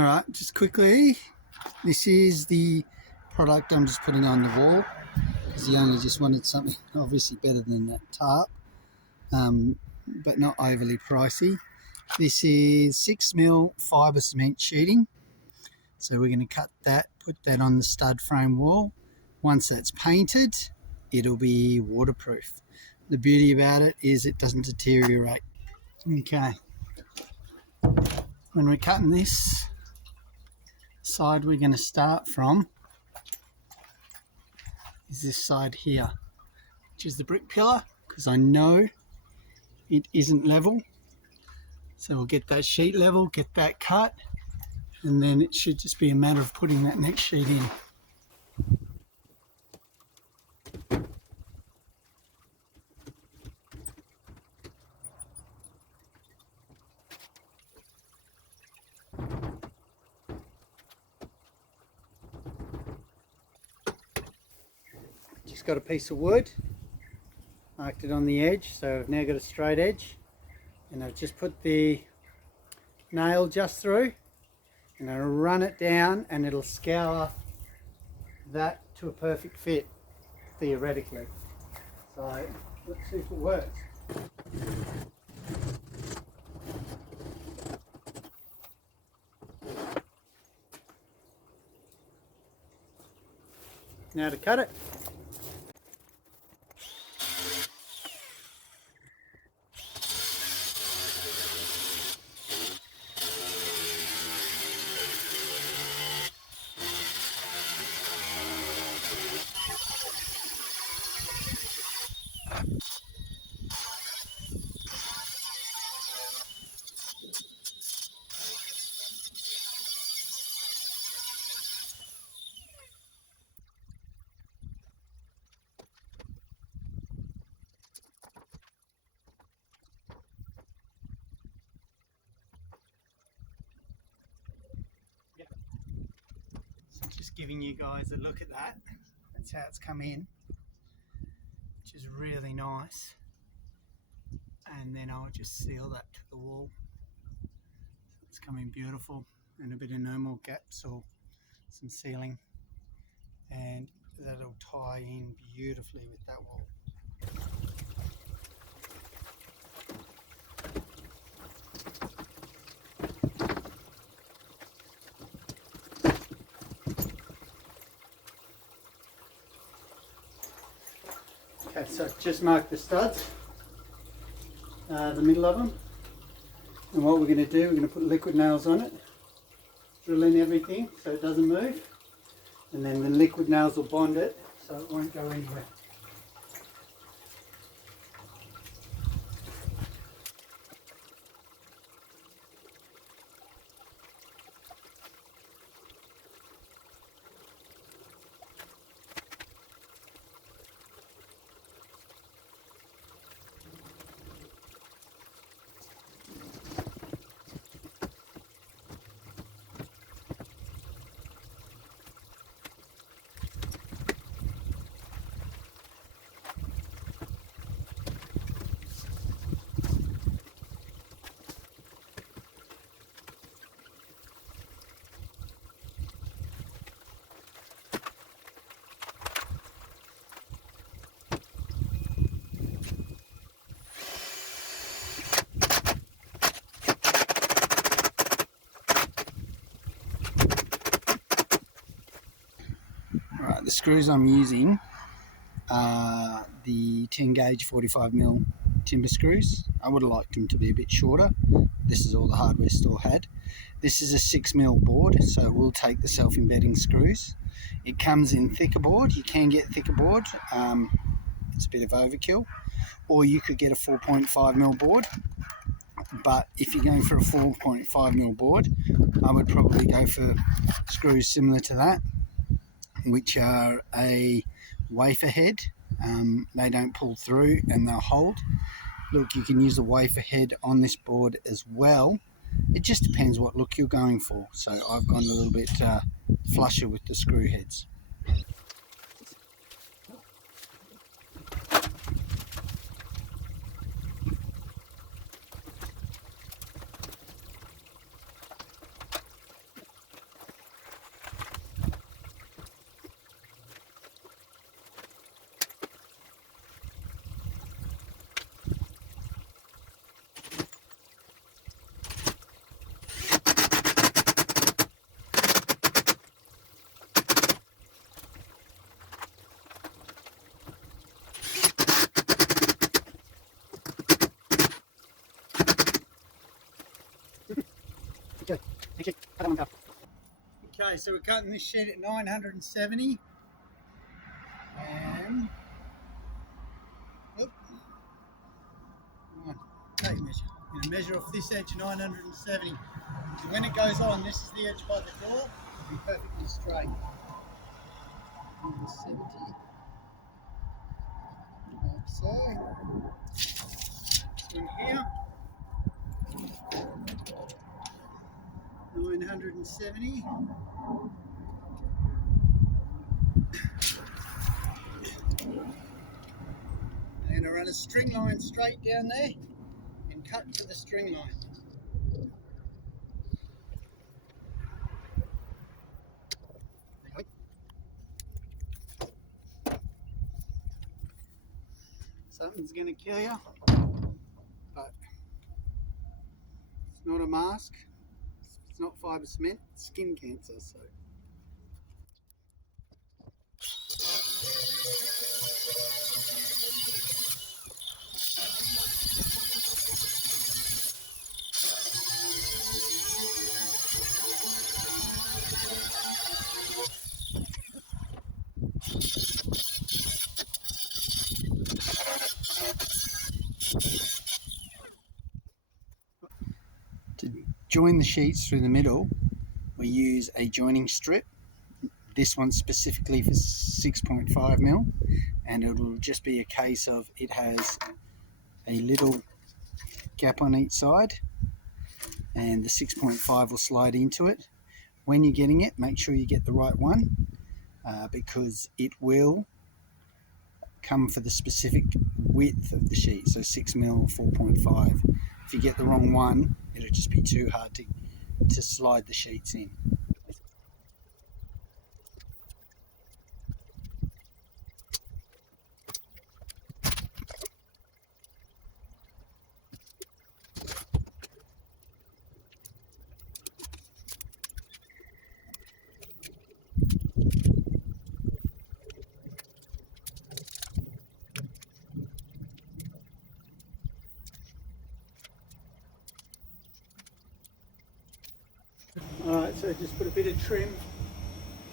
Alright, just quickly, this is the product I'm just putting on the wall because the owner just wanted something obviously better than that tarp, but not overly pricey. This is 6mm fibre cement sheeting, so we're going to cut that, put that on the stud frame wall. Once that's painted, it'll be waterproof. The beauty about it is it doesn't deteriorate. Okay, when we're cutting this, side we're going to start from is this side here, which is the brick pillar, because I know it isn't level. So we'll get that sheet level, get that cut, and then it should just be a matter of putting that next sheet in. Just got a piece of wood, marked it on the edge, so I've now got a straight edge, and I've just put the nail just through, and I'll run it down and it'll scour that to a perfect fit, theoretically. So let's see if it works. Now to cut it. So just giving you guys a look at that. That's how it's come in, which is really nice. And then I'll just seal that to the wall. It's coming beautiful, and a bit of no more gaps or some sealing, and that'll tie in beautifully with that wall. Okay, so just mark the studs, the middle of them, and what we're going to do, we're going to put liquid nails on it, drill in everything so it doesn't move, and then the liquid nails will bond it so it won't go anywhere. Right, the screws I'm using are the 10 gauge 45mm timber screws. I would have liked them to be a bit shorter. This is all the hardware store had. This is a 6mm board, so it will take the self-embedding screws. It comes in thicker board. You can get thicker board. It's a bit of overkill. Or you could get a 4.5mm board. But if you're going for a 4.5mm board, I would probably go for screws similar to that, which are a wafer head. They don't pull through and they'll hold. Look, you can use a wafer head on this board as well. It just depends what look you're going for. So I've gone a little bit flusher with the screw heads. Okay, so we're cutting this sheet at 970 and oop, come on, take a measure. I'm going to measure off this edge 970. So when it goes on, this is the edge by the door, it'll be perfectly straight. 970, like so. So in here, 970. I'm going to run a string line straight down there and cut to the string line. Something's going to kill you, but it's not a mask, it's not fibre cement, it's skin cancer. So. To join the sheets through the middle, we use a joining strip. This one's specifically for 6.5mm, and it'll just be a case of it has a little gap on each side, and the 6.5 will slide into it. When you're getting it, make sure you get the right one, because it will come for the specific width of the sheet, so 6mm or 4.5. If you get the wrong one, it'll just be too hard to slide the sheets in. Alright, so just put a bit of trim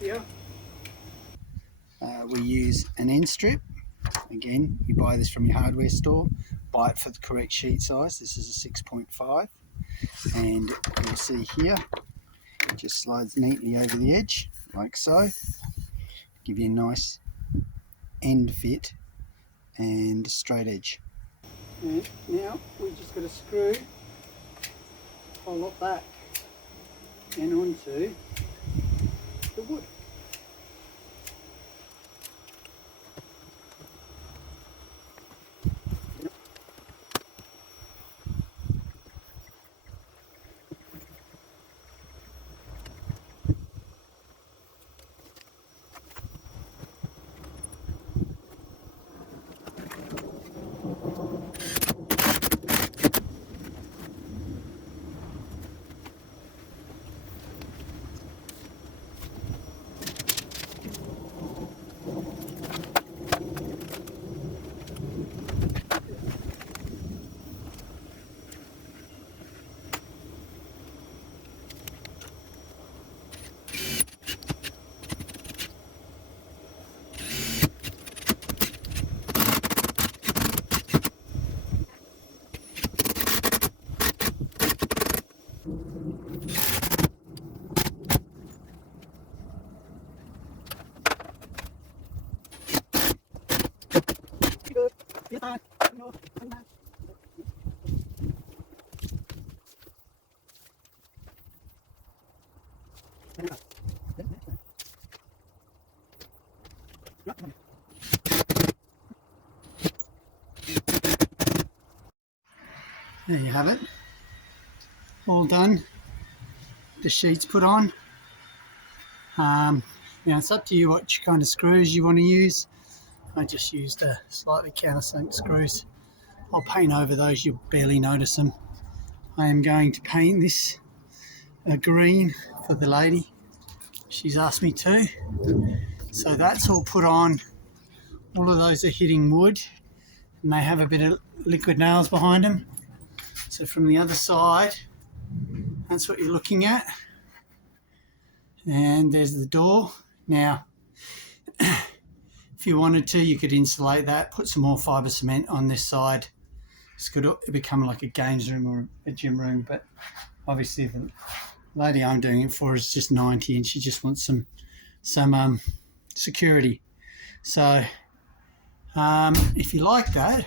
here. We use an end strip. Again, you buy this from your hardware store. Buy it for the correct sheet size. This is a 6.5, and you'll see here it just slides neatly over the edge like so. Give you a nice end fit and straight edge. And now we just got to screw a lot back and onto the wood. There you have it, all done. The sheets put on. Now it's up to you what kind of screws you want to use. I just used slightly countersunk screws. I'll paint over those, you'll barely notice them. I am going to paint this green for the lady. She's asked me to. So that's all put on. All of those are hitting wood, and they have a bit of liquid nails behind them. So from the other side, that's what you're looking at. And there's the door. Now, if you wanted to, you could insulate that, put some more fibre cement on this side. This could become like a games room or a gym room, but obviously the lady I'm doing it for is just 90 and she just wants some security. So if you like that,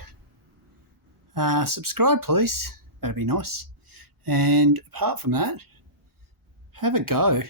subscribe please, that'd be nice. And apart from that, have a go.